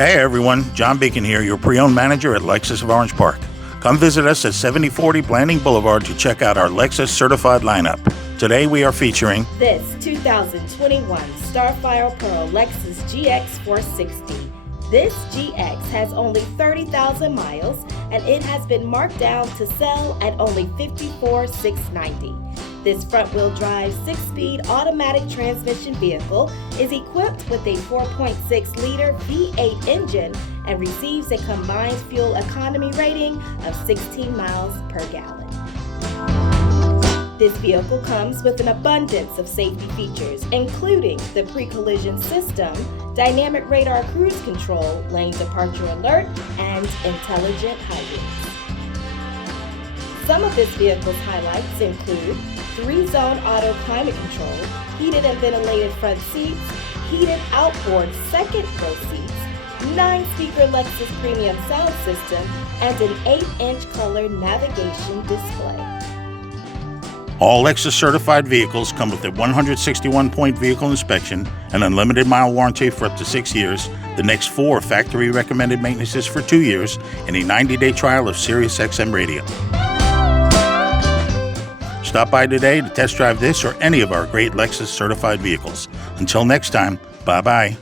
Hey everyone, John Beacon here, your pre-owned manager at Lexus of Orange Park. Come visit us at 7040 Blanding Boulevard to check out our Lexus certified lineup. Today we are featuring this 2021 Starfire Pearl Lexus GX460. This GX has only 30,000 miles and it has been marked down to sell at only $54,690. This front-wheel drive 6-speed automatic transmission vehicle is equipped with a 4.6-liter V8 engine and receives a combined fuel economy rating of 16 miles per gallon. This vehicle comes with an abundance of safety features, including the pre-collision system, dynamic radar cruise control, lane departure alert, and intelligent hydrants. Some of this vehicle's highlights include 3-zone auto climate control, heated and ventilated front seats, heated outboard second row seats, 9-speaker Lexus premium sound system, and an 8-inch color navigation display. all Lexus certified vehicles come with a 161-point vehicle inspection, an unlimited mile warranty for up to 6 years, the next 4 factory recommended maintenances for 2 years, and a 90-day trial of SiriusXM radio. Stop by today to test drive this or any of our great Lexus certified vehicles. Until next time, bye-bye.